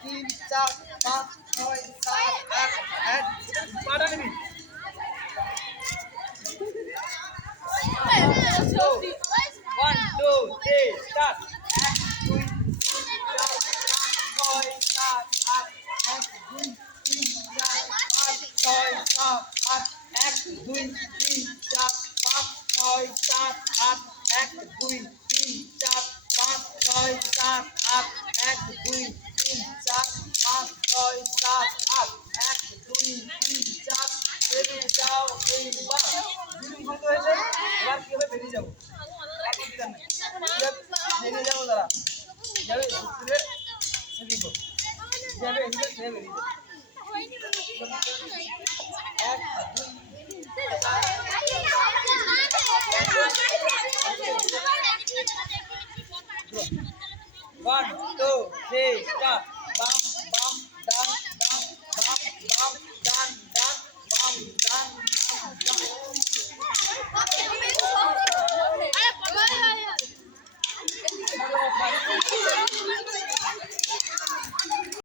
তিন চার পাঁচ ছয় সাত আট এক পাড়া নিবি ওয়ান টু থ্রি স্টার্ট এক দুই চার ছয় সাত আট এক দুই তিন চার পাঁচ ছয় সাত আট এক দুই তিন চার পাঁচ ছয় সাত আট এক দুই তিন চার পাঁচ ছয় সাত আট এক দুই তিন চার পাঁচ ছয় সাত আট এক দুই তিন চার বেরিয়ে যাও এইবার দুদিন বন্ধ হয়েছে এবার কি হবে বেরিয়ে যাবো বেরিয়ে যাবো দাঁড়া যাবে সেদিক যাবে বেরিয়ে যাবে এক One, two, three, start. Bam,